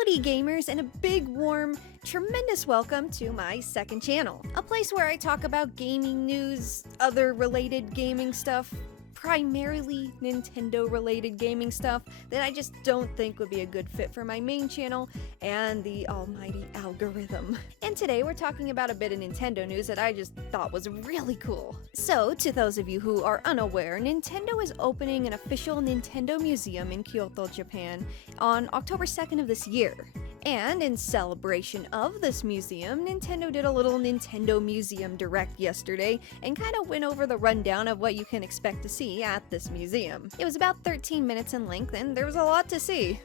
Howdy gamers, and a big warm, tremendous welcome to my second channel. A place where I talk about gaming news, other related gaming stuff, primarily Nintendo related gaming stuff that I just don't think would be a good fit for my main channel and the almighty algorithm. And today we're talking about a bit of Nintendo news that I just thought was really cool. So, to those of you who are unaware, Nintendo is opening an official Nintendo museum in Kyoto, Japan on October 2nd of this year. And in celebration of this museum, Nintendo did a little Nintendo Museum Direct yesterday and kind of went over the rundown of what you can expect to see at this museum. It was about 13 minutes in length and there was a lot to see.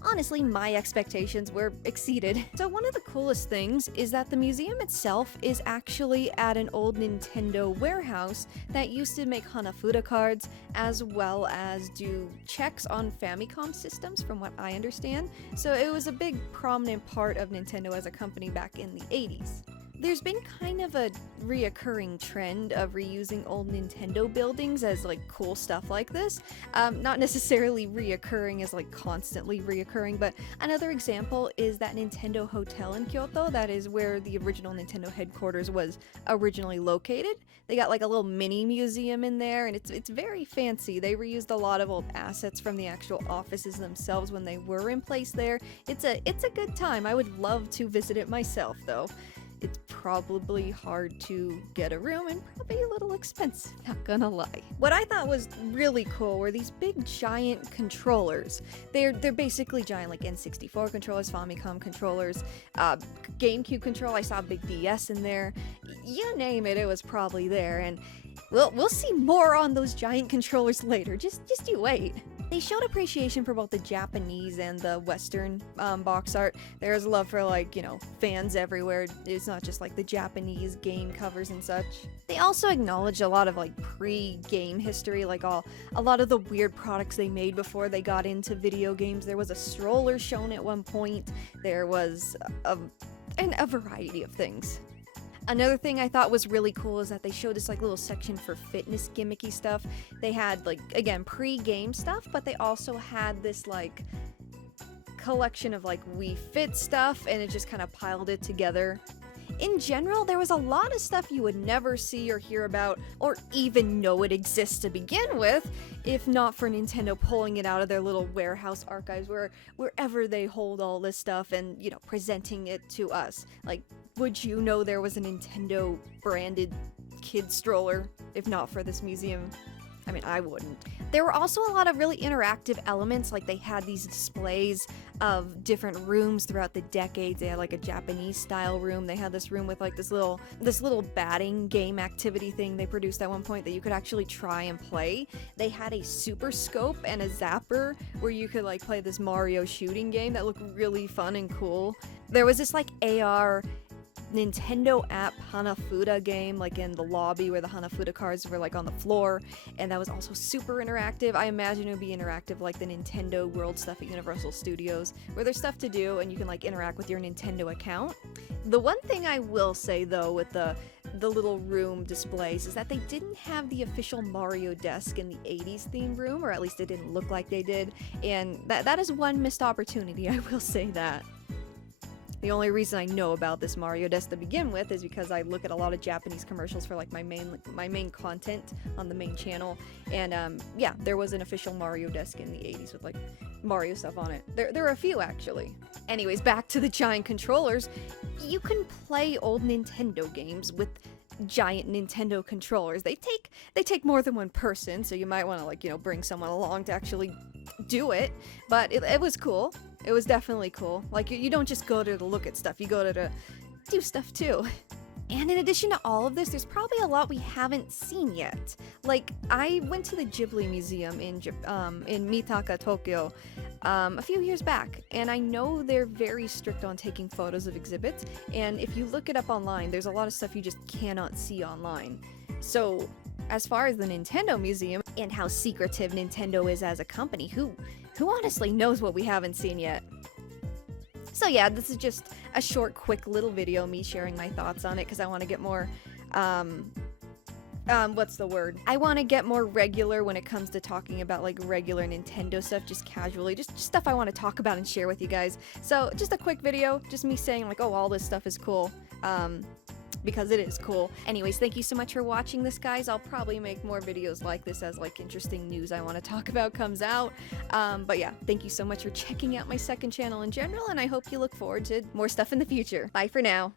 Honestly, my expectations were exceeded. So one of the coolest things is that the museum itself is actually at an old Nintendo warehouse that used to make Hanafuda cards, as well as do checks on Famicom systems, from what I understand. So it was a big prominent part of Nintendo as a company back in the 80s. There's been kind of a reoccurring trend of reusing old Nintendo buildings as like cool stuff like this. Not necessarily reoccurring as like constantly reoccurring, but another example is that Nintendo Hotel in Kyoto. That is where the original Nintendo headquarters was originally located. They got like a little mini museum in there, and it's very fancy. They reused a lot of old assets from the actual offices themselves when they were in place there. It's a good time. I would love to visit it myself though. It's probably hard to get a room and probably a little expensive, not gonna lie. What I thought was really cool were these big giant controllers. They're basically giant, like N64 controllers, Famicom controllers, GameCube control. I saw a big DS in there. You name it, it was probably there. And we'll see more on those giant controllers later. Just you wait. They showed appreciation for both the Japanese and the Western box art. There's love for, like, you know, fans everywhere. It's not just like the Japanese game covers and such. They also acknowledged a lot of like pre-game history, like a lot of the weird products they made before they got into video games. There was a stroller shown at one point. There was a variety of things. Another thing I thought was really cool is that they showed this like little section for fitness gimmicky stuff. They had like, again, pre-game stuff, but they also had this like collection of like Wii Fit stuff, and it just kind of piled it together. In general, there was a lot of stuff you would never see or hear about or even know it exists to begin with, if not for Nintendo pulling it out of their little warehouse archives wherever they hold all this stuff and, you know, presenting it to us. Like, would you know there was a Nintendo branded kid stroller if not for this museum? I mean, I wouldn't. There were also a lot of really interactive elements, like they had these displays of different rooms throughout the decades. They had like a Japanese style room. They had this room with like this little batting game activity thing they produced at one point that you could actually try and play. They had a super scope and a zapper where you could like play this Mario shooting game that looked really fun and cool. There was this like AR Nintendo app Hanafuda game, like in the lobby where the Hanafuda cards were like on the floor, and that was also super interactive. I imagine it would be interactive like the Nintendo World stuff at Universal Studios, where there's stuff to do and you can like interact with your Nintendo account. The one thing I will say though with the little room displays is that they didn't have the official Mario desk in the 80s theme room, or at least it didn't look like they did, and that is one missed opportunity, I will say that. The only reason I know about this Mario desk to begin with is because I look at a lot of Japanese commercials for like my main content on the main channel, and yeah, there was an official Mario desk in the 80s with like Mario stuff on it. There are a few actually. Anyways, back to the giant controllers. You can play old Nintendo games with giant Nintendo controllers. They take more than one person, so you might want to like, you know, bring someone along to actually do it, but it was cool. It was definitely cool. Like, you don't just go there to look at stuff, you go there to do stuff too. And in addition to all of this, there's probably a lot we haven't seen yet. Like, I went to the Ghibli Museum in Mitaka, Tokyo, a few years back, and I know they're very strict on taking photos of exhibits, and if you look it up online, there's a lot of stuff you just cannot see online. So, as far as the Nintendo Museum and how secretive Nintendo is as a company, who honestly knows what we haven't seen yet? So yeah, this is just a short, quick little video, me sharing my thoughts on it, because I want to get more what's the word? I want to get more regular when it comes to talking about like regular Nintendo stuff, just casually, just stuff I want to talk about and share with you guys. So just a quick video, just me saying like, oh, all this stuff is cool. Because it is cool. Anyways, thank you so much for watching this, guys. I'll probably make more videos like this as like interesting news I want to talk about comes out. But yeah, thank you so much for checking out my second channel in general, and I hope you look forward to more stuff in the future. Bye for now.